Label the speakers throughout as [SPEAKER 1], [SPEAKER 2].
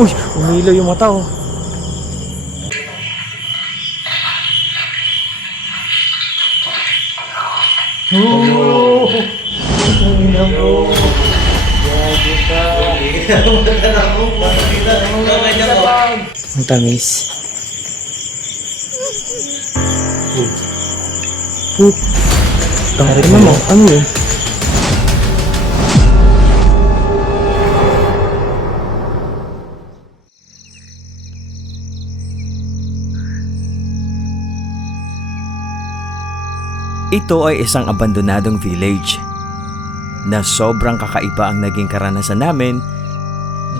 [SPEAKER 1] Uy, umilaw yung mata oh. Oh! Mo. Gago ka. Ang tamis. Poop. Tangin na mo. Ano yun? Ito ay isang abandonadong village na sobrang kakaiba ang naging karanasan namin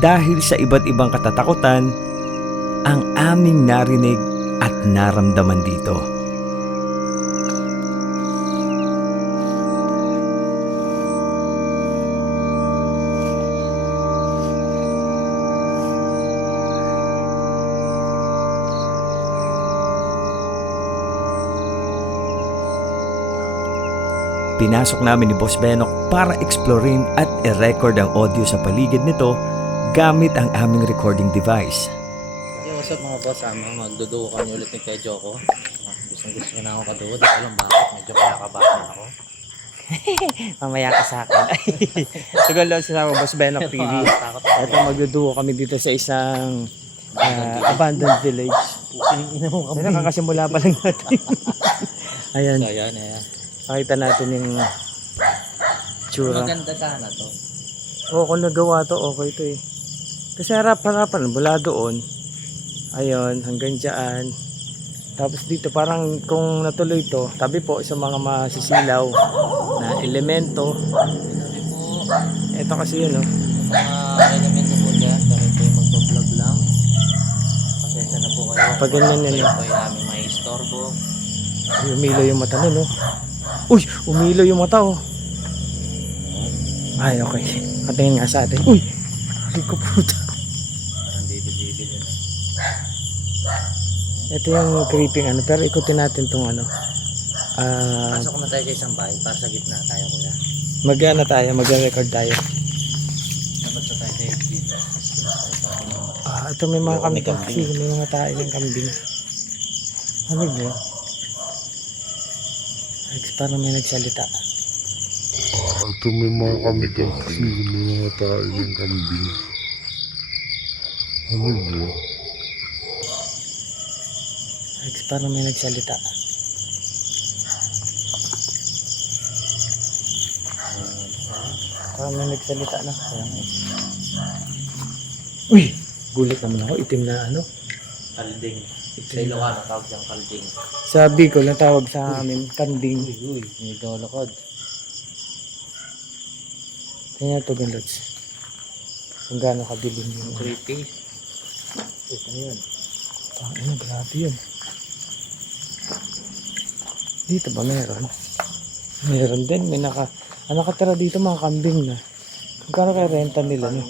[SPEAKER 1] dahil sa iba't ibang katatakutan ang aming narinig at naramdaman dito. Pinasok namin ni Boss Benok para explorin at i-record ang audio sa paligid nito gamit ang aming recording device.
[SPEAKER 2] Hey, what's up mga boss? Ano, magduduo kami ulit ni Kay Joko. Ah, Gustong gusto ko na ako kaduo. Di ko alam bakit. Medyo kinakabahan ako.
[SPEAKER 1] Mamaya ka sa akin. Tugal lang sa Boss Benok TV.
[SPEAKER 2] Takot ako.
[SPEAKER 1] Ito magduduo kami dito sa isang ah, abandoned village.
[SPEAKER 2] Puking ina mo
[SPEAKER 1] Ano kakasimula pa lang natin. Ayan,
[SPEAKER 2] So, ayan, ayan.
[SPEAKER 1] Pakita natin yung tsura.
[SPEAKER 2] Maganda sana to.
[SPEAKER 1] Oo, kung nagawa to, okay to eh. Kasi harap-harapan, mula doon. Ayun, hanggang dyan. Tapos dito, parang kung natuloy to, tabi po sa mga masisilaw na elemento. Ito kasi yun, oh.
[SPEAKER 2] mga elemento po dyan. Kami po yung magpa-vlog lang. Pasensya na po kayo.
[SPEAKER 1] Pag ganyan yan,
[SPEAKER 2] Kayo
[SPEAKER 1] eh.
[SPEAKER 2] po yung namin may istorbo.
[SPEAKER 1] Ay, umilaw yung mata nun, oh. Uy, umilaw yung mata, oh. Ay, okay. Katingin nga sa atin. Uy, ay ko puta. Ito yung creeping ano, pero ikutin natin tong ano. Ah,
[SPEAKER 2] Pasok na tayo sa isang bahay para sa gitna tayo kuya.
[SPEAKER 1] mag-ano tayo, mag-record tayo.
[SPEAKER 2] Dapat sa tayo tayo dito.
[SPEAKER 1] Ah, ito may mga kambing. may mga tayo ng kambing. Ano ba? Parang may nagsalita.
[SPEAKER 3] Ito may mga kamigang kasi may mga tayo ng kambing. Ano ba?
[SPEAKER 1] Parang may nagsalita. Parang may nagsalita na. Uy! Gulat naman ako. Itim na ano.
[SPEAKER 2] Kalding. Sa Ilocano tawag siyang kalding.
[SPEAKER 1] Sabi ko, natawag sa amin, kanding.
[SPEAKER 2] Uy, uy, may dolokod.
[SPEAKER 1] Tingnan ito, Gandots. Kung gaano kabilin yung
[SPEAKER 2] Creepy.
[SPEAKER 1] Ito na yun. Ah, ano, grabe yun. Dito ba meron? Meron din. May naka, ah, nakatira dito mga kambing na. Kung kaya renta nila, no?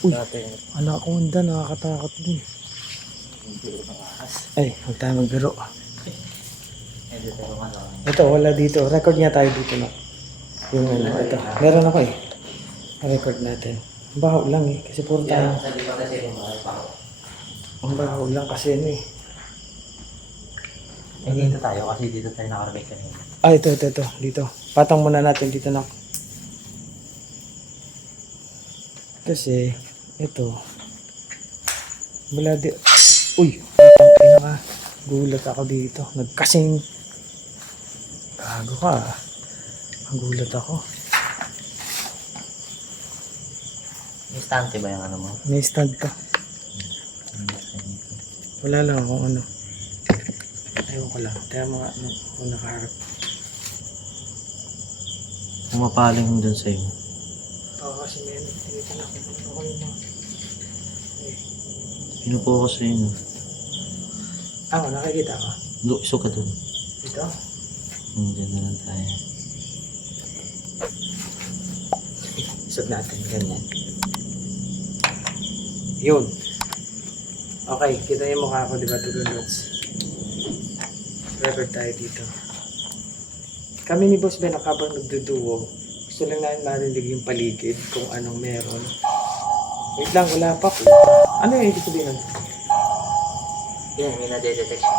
[SPEAKER 1] Uy, anaconda, nakakatakot din. Ay, huwag tayo magbiro. Ito, wala dito. Record nga tayo dito, no? Yung ano, ito. Meron ako eh. Record natin. Baho lang eh. Kasi puro tayo. Ang baho lang kasi ano eh.
[SPEAKER 2] Eh, dito tayo kasi dito tayo nakarabay kanina.
[SPEAKER 1] Ah, ito, ito, ito. Dito. Patang muna natin dito na. Kasi, ito. Wala di... Uy! Ina ka. Gulat ako dito. Nagkasing... Gago ka. ah. Nagulat ako.
[SPEAKER 2] May stante ba yung ano mo?
[SPEAKER 1] May stand pa. Wala lang akong ano. Ayaw ko lang. Kaya mga ano, kung nakaharap.
[SPEAKER 2] Pumapaling dun sa'yo.
[SPEAKER 1] Oo, kasi may ano. Tinitin ako. Ano ko yung mga...
[SPEAKER 2] Pinupokus sa'yo no?
[SPEAKER 1] Ah, nakikita ka?
[SPEAKER 2] Lukso ka dun.
[SPEAKER 1] Dito?
[SPEAKER 2] Hmm, dyan na lang tayo.
[SPEAKER 1] Isot natin, ganyan. Yun. Okay, kita yung mukha ko, di ba, Tugon Lots? Record tayo dito. Kami ni Boss Ben, habang nagduduo, Gusto lang namin marinig yung paligid kung anong meron. Wait lang, wala pa po. Ano yung ibig sabihin nun?
[SPEAKER 2] Yan, may nadedetect siya.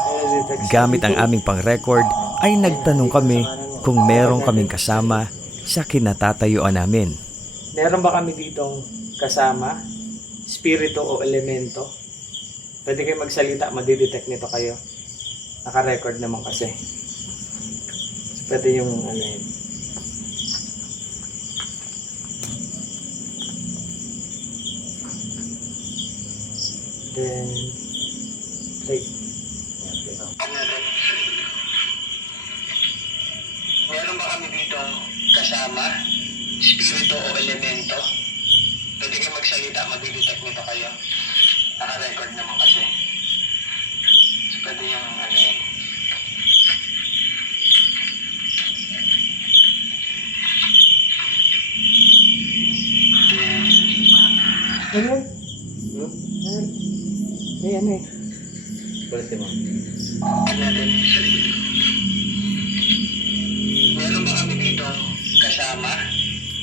[SPEAKER 1] Gamit ang aming pang-record ay nagtanong kami kung meron kaming kasama sa kinatatayuan namin. Meron ba kami ditong kasama? Spirito o elemento? Pwede kayo magsalita, madidetect nito kayo. Naka-record naman kasi. So, pwede yung ano yun. Then, play.
[SPEAKER 4] Meron ba kami dito kasama? Spirito o elemento? Pwede kayo magsalita, madidetect nito kayo. Naka-record naman kasi. Ano
[SPEAKER 1] eh.
[SPEAKER 2] Kulitin mo.
[SPEAKER 4] Meron ba kami dito kasama?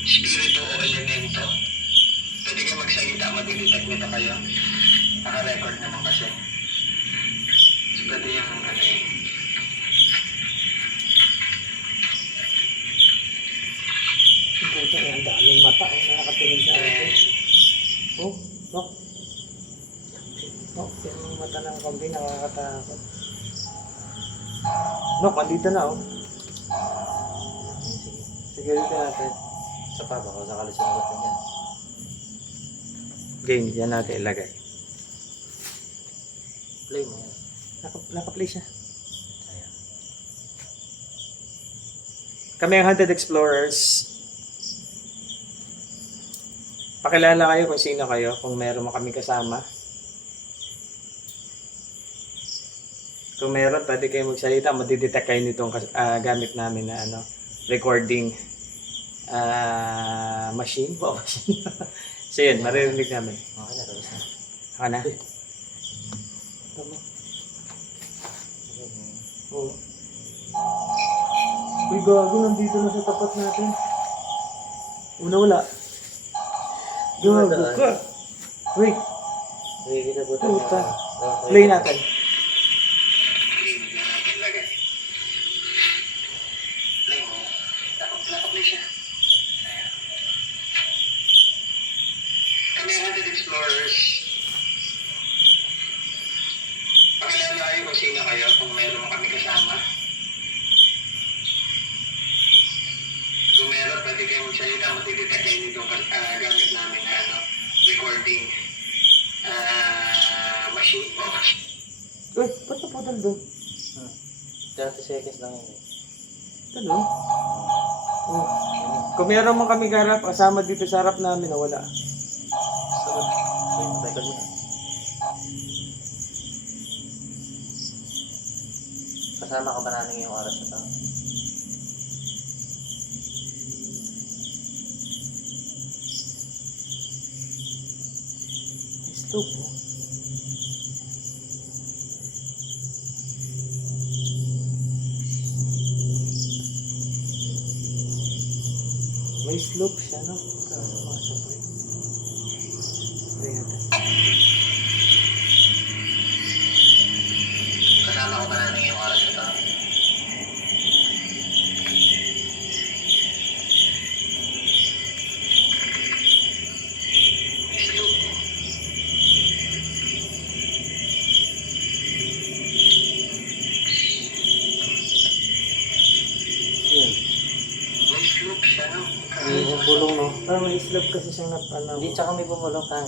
[SPEAKER 4] Spirito o elemento? Pwede kayo magsalita, madidetect nito kayo. Naka-record naman kasi. So, pwede yung ano
[SPEAKER 1] eh, ang daming mata eh, nakakatingin sa akin. Oh, no. No, mata ng kambing nakakatakot. No, andito na oh.
[SPEAKER 2] Sige.
[SPEAKER 1] Sige, dito natin.
[SPEAKER 2] Sa pa, baka sakali sinagutan yan.
[SPEAKER 1] Game, yan natin ilagay.
[SPEAKER 2] Play mo yan.
[SPEAKER 1] Naka, naka-play siya.
[SPEAKER 2] Ayan.
[SPEAKER 1] Kami ang Hunted Explorers. Pakilala kayo kung sino kayo, kung meron mo kami kasama. Kung meron, pwede kayo magsalita, madidetect kayo nitong ah, gamit namin na ano, recording ah, machine. Wow, machine. so yun, maririnig namin.
[SPEAKER 2] Okay na, tapos na.
[SPEAKER 1] Ako na? Oo. Uy, gago, nandito na sa tapat natin. Una wala. Gago ka. Wait,
[SPEAKER 2] Nakikita po
[SPEAKER 1] Puta.
[SPEAKER 2] Okay.
[SPEAKER 1] play natin.
[SPEAKER 4] Link na natin lagay. Play mo. Dapat nakaplay siya. Ayan. Kami ang Hunted Explorers. Pakilala kayo kung sino kayo, kung meron mo kami kasama. Kung meron, pwede kayo magsalita, matititake kayo nito uh, gamit namin na ano, recording ah, machine. Oh,
[SPEAKER 1] Uy, naputol doon?
[SPEAKER 2] Hmm. 30 seconds lang yun.
[SPEAKER 1] doon? Oh. Kung meron mo kami garap, kasama dito sa harap namin, wala.
[SPEAKER 2] Sarap. Play mo, record mo na. Kasama ka ba namin ngayong oras na to?
[SPEAKER 1] May slope, siya, no? Kaso
[SPEAKER 4] may slope
[SPEAKER 1] kasi siyang nap, ano.
[SPEAKER 2] Hindi, tsaka may bumulong ka.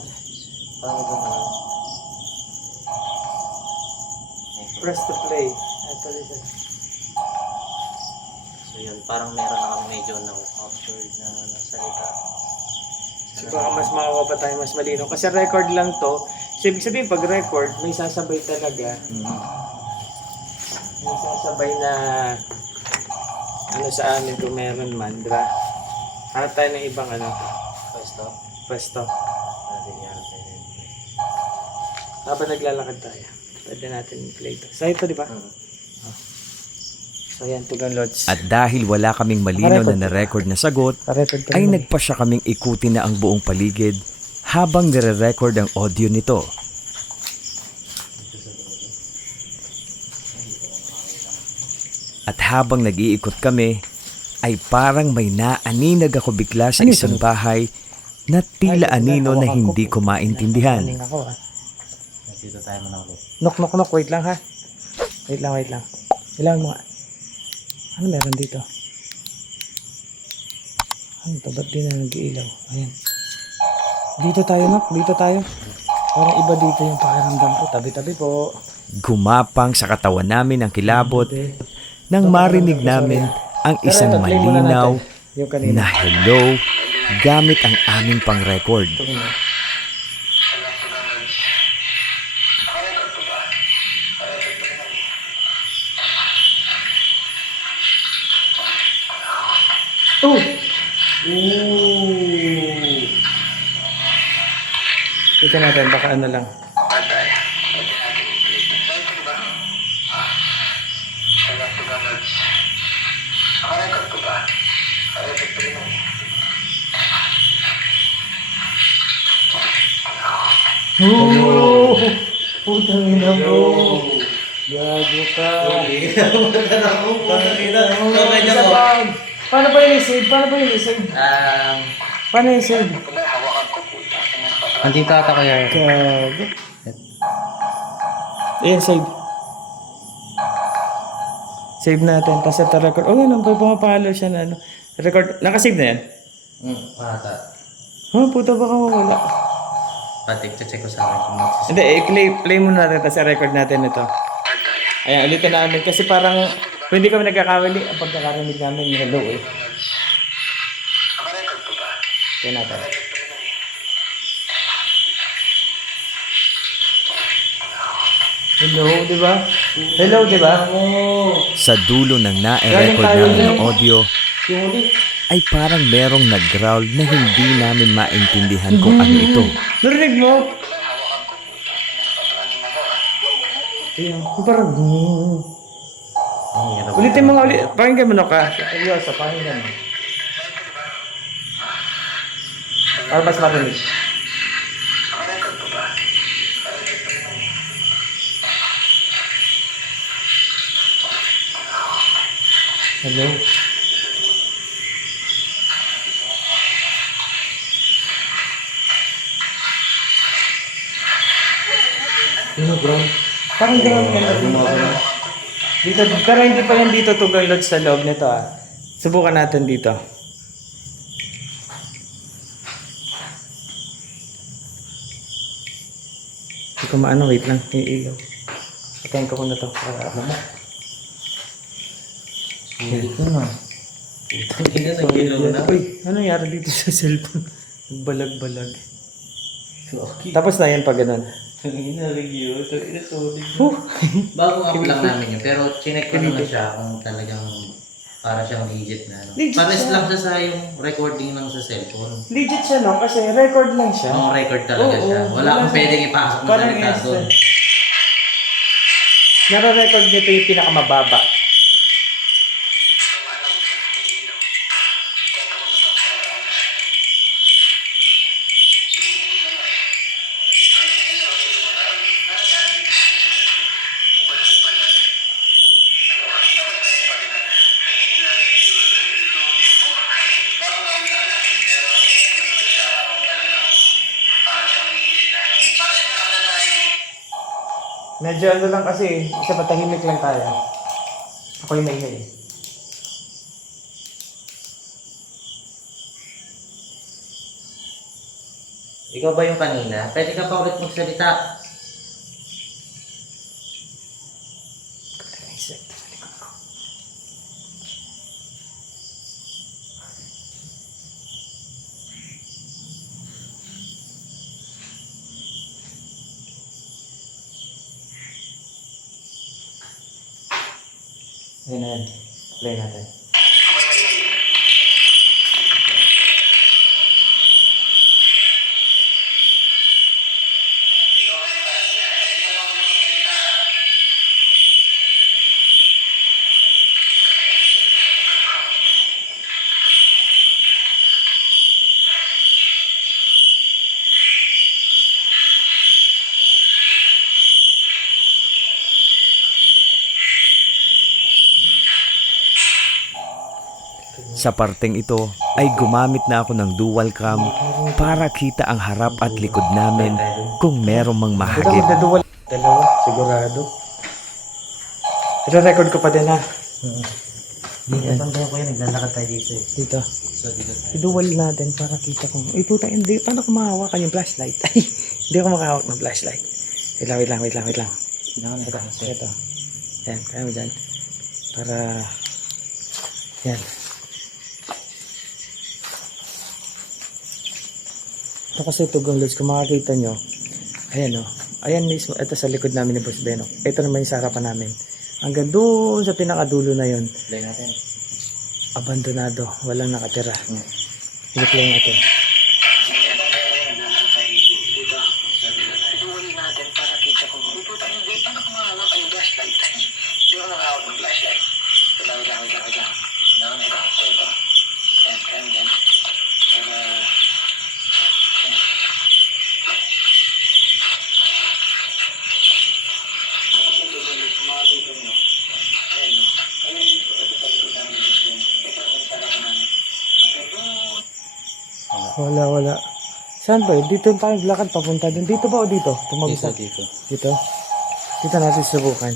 [SPEAKER 2] Parang may.
[SPEAKER 1] Press to play. Ito rin
[SPEAKER 2] So yun, parang meron na kami medyo na captured na salita.
[SPEAKER 1] So baka mas makakuha pa tayo mas malino. Kasi record lang to. So ibig sabihin pag record, may sasabay talaga. May sasabay na ano sa amin kung meron man, di ba? Hanap tayo ng ibang ano,
[SPEAKER 2] Pwesto.
[SPEAKER 1] pwesto.
[SPEAKER 2] Natin yan.
[SPEAKER 1] Habang naglalakad tayo. Pwede natin i-play to. Sa ito, di ba?
[SPEAKER 2] Hmm.
[SPEAKER 1] So So yan, Tugang Lodge.
[SPEAKER 5] At dahil wala kaming malinaw na na-record na sagot,
[SPEAKER 1] Parecord
[SPEAKER 5] ay nagpa siya kaming ikutin na ang buong paligid habang nire-record ang audio nito. At habang nag-iikot kami, ay parang may naaninag ako bigla sa
[SPEAKER 1] Ano
[SPEAKER 5] isang
[SPEAKER 1] ito?
[SPEAKER 5] bahay na tila
[SPEAKER 1] Ay,
[SPEAKER 5] anino na hindi
[SPEAKER 1] ko.
[SPEAKER 5] maintindihan.
[SPEAKER 1] Ako ah.
[SPEAKER 2] Dito tayo manalo.
[SPEAKER 1] Knock, knock, knock. Wait lang ha. Wait lang, wait lang. Kailangan mo nga. Ano meron dito? Ano to? Ba't di na nag-iilaw? Ayan. Dito tayo, knock. Dito tayo. Parang iba dito yung pakiramdam ko. Tabi-tabi po.
[SPEAKER 5] Gumapang sa katawan namin ang kilabot nang marinig namin ang isang malinaw na hello gamit ang aming pang-record.
[SPEAKER 1] Oh! Ooh! Ito natin, baka ano lang. Oh! Putang ina mo! Gago ka! Isa pa! Paano ba yung save? Paano ba yung save?
[SPEAKER 2] Um,
[SPEAKER 1] Paano yung save?
[SPEAKER 4] Ko,
[SPEAKER 2] andito ata kaya.
[SPEAKER 1] Gago. Ayan, save. Save natin. Tapos ito record. Oh, yun. Ang pumapalo siya na ano. Record. Nakasave na yan?
[SPEAKER 2] Hmm, ata.
[SPEAKER 1] Oh, puta baka mawala.
[SPEAKER 2] Pati, check ko sa akin kung magsis-
[SPEAKER 1] Hindi, eh, play, play muna natin. Tapos record natin ito. Ayan, ulitin namin. Kasi parang, kung hindi kami nagkakawali, ang pagkakarinig namin, hello eh.
[SPEAKER 4] Nakarecord ko ba?
[SPEAKER 1] Kaya natin.
[SPEAKER 4] Nakarecord ko rin eh.
[SPEAKER 1] Hello, di ba? Hello, di ba?
[SPEAKER 5] Sa dulo ng na-record namin ng audio
[SPEAKER 1] Yung ulit.
[SPEAKER 5] Ay parang merong nag-growl na hindi namin maintindihan kung ano ito.
[SPEAKER 1] Narinig mo? Ayan, parang... hmm. Ulitin mo nga ulit. Pakinggan mo na ka. Seryoso, pakinggan mo. Para mas marinig. Hello? Ano bro? Parang ka na dito. Dito, pero hindi pa yan dito tugang lodge sa loob nito ah. Subukan natin dito. Hindi ko maano, wait lang. Iilaw. Patayin ko muna to. Para alam mo.
[SPEAKER 2] Ito na. Ito na.
[SPEAKER 1] Uy, ano nangyari dito sa cellphone? Balag-balag.
[SPEAKER 2] Okay.
[SPEAKER 1] Tapos na yan pag ganun.
[SPEAKER 2] Ang ina-review. Ito, ina-solid.
[SPEAKER 1] Huh.
[SPEAKER 2] Bago nga lang namin yun, pero chinek ko naman siya kung talagang para siyang legit na ano.
[SPEAKER 1] Legit
[SPEAKER 2] Pares
[SPEAKER 1] siya.
[SPEAKER 2] lang siya sa yung recording ng sa cellphone.
[SPEAKER 1] Legit siya no? Kasi record lang siya.
[SPEAKER 2] Ang record talaga
[SPEAKER 1] Oo,
[SPEAKER 2] siya.
[SPEAKER 1] oo.
[SPEAKER 2] Wala kang
[SPEAKER 1] Wala
[SPEAKER 2] pwedeng ipasok na
[SPEAKER 1] Parang
[SPEAKER 2] salita
[SPEAKER 1] yes,
[SPEAKER 2] doon.
[SPEAKER 1] Nare-record nito yung pinakamababa. Medyo ano lang kasi, isa patahimik lang tayo. Ako yung maingay.
[SPEAKER 2] Ikaw ba yung kanina? Pwede ka pa ulit magsalita.
[SPEAKER 1] Ayun na yan. Play natin.
[SPEAKER 5] Sa parteng ito ay gumamit na ako ng dual cam para kita ang harap at likod namin kung merong mang
[SPEAKER 1] Ito
[SPEAKER 5] mahagip.
[SPEAKER 1] magdaduwal. Dalawa, sigurado. Ito-record ko pa din ha.
[SPEAKER 2] Hindi, banda ko yan. Naglalakad tayo dito eh.
[SPEAKER 1] Dito.
[SPEAKER 2] So, dito tayo.
[SPEAKER 1] Iduwal natin para kita kung... Eh, puta, hindi. Paano ko mahawakan yung flashlight? Ay, hindi ako makahawak ng flashlight. Wait lang, wait lang, wait lang, wait lang. Ito,
[SPEAKER 2] ito.
[SPEAKER 1] ito. Yan, kaya mo dyan. Para... Yan. Ito kasi tugang loads, kung makakita nyo, ayan o. Ayan mismo, ito sa likod namin ni Boss Beno. Ito naman yung sa harapan namin. Hanggang doon sa pinakadulo na yon
[SPEAKER 2] Play natin.
[SPEAKER 1] abandonado, walang nakatira. I-play natin. Wala, wala. Saan ba? Dito tayo lakad papunta doon. Dito ba o dito?
[SPEAKER 2] Dito,
[SPEAKER 1] Tumagos
[SPEAKER 2] dito.
[SPEAKER 1] Dito? Dito natin subukan.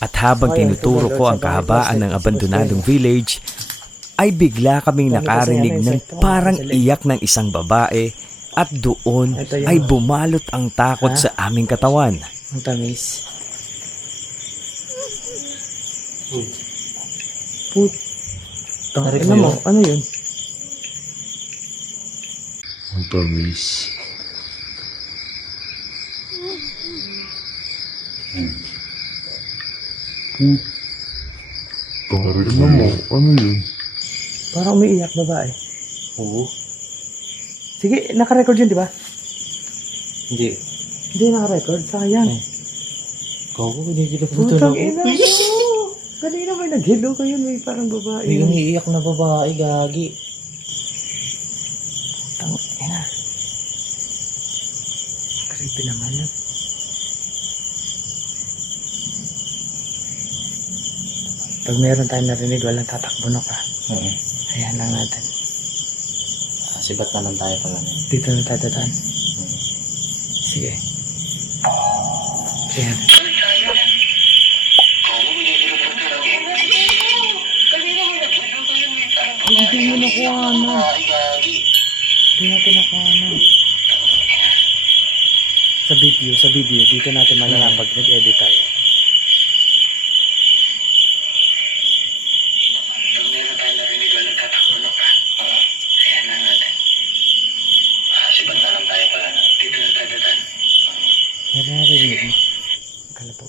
[SPEAKER 5] At habang
[SPEAKER 1] Ayun,
[SPEAKER 5] tinuturo ko ang kahabaan ng abandonadong village, ay bigla kaming nakarinig ng parang iyak ng isang babae at doon ay bumalot ang takot sa aming katawan.
[SPEAKER 1] Ang tamis. Put. Ano
[SPEAKER 2] mo?
[SPEAKER 1] Ano yun?
[SPEAKER 3] Ang tamis. Put. Narinig mo, ano yun?
[SPEAKER 1] Parang umiiyak babae.
[SPEAKER 2] Oo.
[SPEAKER 1] Sige, naka-record yun, di ba?
[SPEAKER 2] Hindi.
[SPEAKER 1] Hindi naka-record. Sayang.
[SPEAKER 2] Gago, hindi kita
[SPEAKER 1] Putang ina. Kanina may nag-hello kayo. May parang babae.
[SPEAKER 2] Yung iiyak na babae, gagi.
[SPEAKER 1] Putang ina. Creepy naman yun. Pag meron tayong narinig, walang tatakbo na ka.
[SPEAKER 2] Oo.
[SPEAKER 1] Ayan lang natin.
[SPEAKER 2] Sibat naman tayo pala.
[SPEAKER 1] Dito na tatataan. Sige. Ayan. Hindi mo nakuha na. Hindi natin nakuha na. Sa video, sa video, dito natin malalaman pag nag-edit tayo.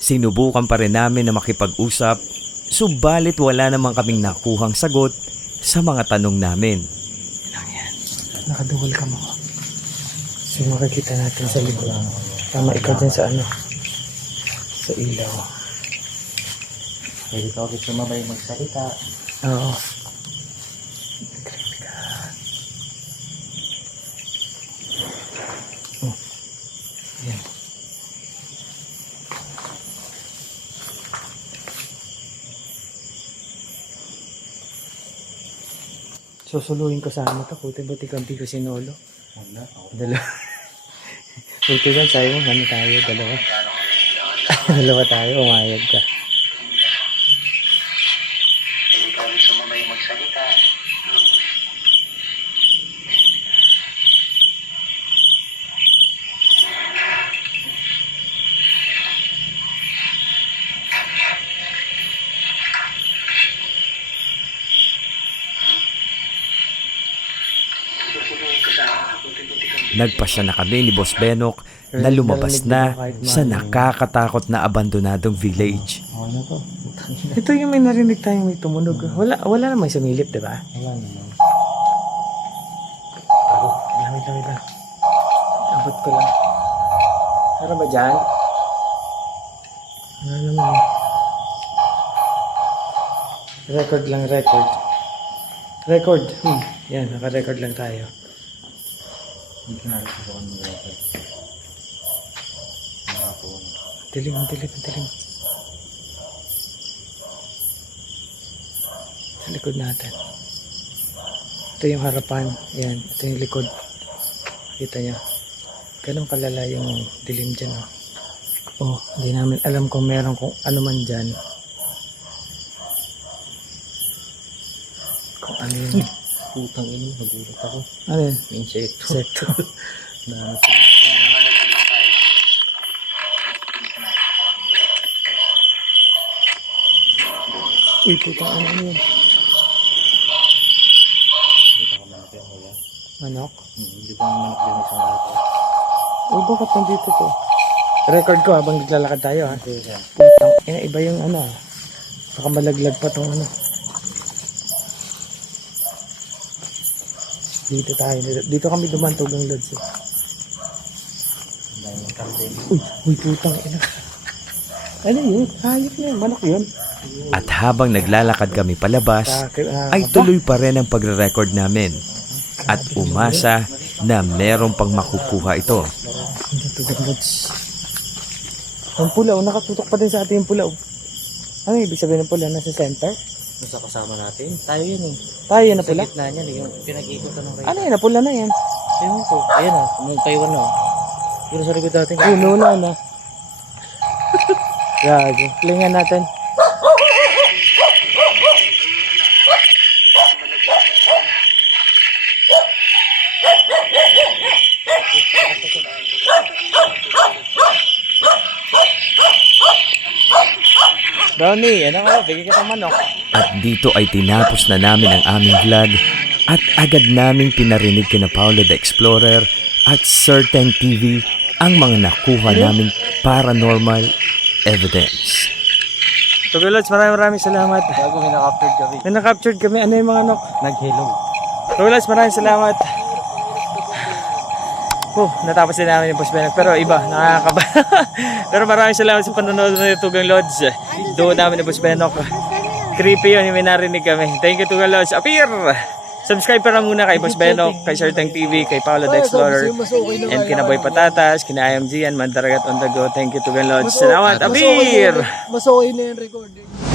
[SPEAKER 5] Sinubukan pa rin namin na makipag-usap, subalit wala naman kaming nakuhang sagot sa mga tanong namin.
[SPEAKER 1] Lang yan. Nakaduwal ka mo. So makikita natin sa likod. Tama ikaw dyan sa ano. Sa ilaw.
[SPEAKER 2] Pwede ka ulit sumabay magsalita.
[SPEAKER 1] Oo. Susuluhin ko sana to. Puti buti kampi ko sinolo.
[SPEAKER 2] Wala.
[SPEAKER 1] Dalawa. Buti ba sa'yo? Ano tayo? Dalawa. Dalawa tayo. Umayag ka.
[SPEAKER 4] Pwede ka ulit sumabay magsalita. Susubuhin ko sa buti-buti kang
[SPEAKER 5] Nagpasya na kami ni Boss Benok na lumabas na sa nakakatakot na abandonadong village.
[SPEAKER 2] Ano na to?
[SPEAKER 1] Ito yung may narinig tayong may tumunog. Wala, wala namang sumilip, di ba?
[SPEAKER 2] Wala naman.
[SPEAKER 1] Lang, wait lang, wait lang. Abot ko lang. Ano ba dyan? Wala naman. Record lang, record. Record. Hmm. Yan, naka-record lang tayo.
[SPEAKER 2] Hindi ko nakita ko ano record. Nakapon.
[SPEAKER 1] Dilim, dilim, dilim. Sa likod natin. Ito yung harapan. Yan. Ito yung likod. Kita niya. Ganun kalala yung dilim dyan. Oh. oh, hindi namin alam kung meron kung ano man dyan. Kung ano yun.
[SPEAKER 2] Putang ino, nagulat ako.
[SPEAKER 1] Ano yun?
[SPEAKER 2] Insekto.
[SPEAKER 1] Sekto.
[SPEAKER 2] na ano
[SPEAKER 1] Uy, puta, ano yun?
[SPEAKER 2] Manok? Hmm, Hindi pa manok yan isang araw.
[SPEAKER 1] Uy, bakit nandito to? Record ko habang naglalakad tayo ha. Putang, ina, iba yung ano. Baka malaglag pa tong ano. Dito tayo. Dito, kami dumantog ng lods. Eh. Uy, uy, putang ina. Ano yun? Hayop na yun. Manok yun.
[SPEAKER 5] At habang naglalakad kami palabas,
[SPEAKER 1] ah,
[SPEAKER 5] ay tuloy pa rin ang pagre-record namin. At umasa na meron pang makukuha ito.
[SPEAKER 1] Ang pula, oh, nakatutok pa din sa atin yung pula. Oh. Ano ibig sabihin ng pula? Nasa center?
[SPEAKER 2] Nasa kasama natin. Tayo yun eh.
[SPEAKER 1] Tayo yan na
[SPEAKER 2] Sa gitna niyan eh. Yung pinag-ikutan ng
[SPEAKER 1] Ano yan? Napula na yan.
[SPEAKER 2] Ayun ko. Ayan o. Nung Taiwan o. Pero sa likod natin.
[SPEAKER 1] Puno na na. Gago. Klingan natin. Donnie, ano nga, bigyan kita manok.
[SPEAKER 5] At dito ay tinapos na namin ang aming vlog at agad naming pinarinig kina Paolo the Explorer at Certain TV ang mga nakuha naming paranormal evidence.
[SPEAKER 1] Tugalods, maraming maraming salamat.
[SPEAKER 2] Bago may na-captured kami.
[SPEAKER 1] Na na-captured kami, ano yung mga nok?
[SPEAKER 2] Nag-hello.
[SPEAKER 1] Tugalods, maraming salamat. Oh, natapos din namin yung postbenok. Pero iba, nakakaba. Pero maraming salamat sa panonood ng Tugang Lods. Doon namin yung postbenok. Creepy yun, yung may narinig kami. Thank you Tugang Lods. Appear! Subscribe para muna kay Boss Benok, kay Sir Tang TV, kay Paolo the Explorer, and kina Boy Patatas, kina IMG, and Mandaragat on the go. Thank you Tugang Lods. Salamat, Appear!
[SPEAKER 6] Mas okay na yung recording.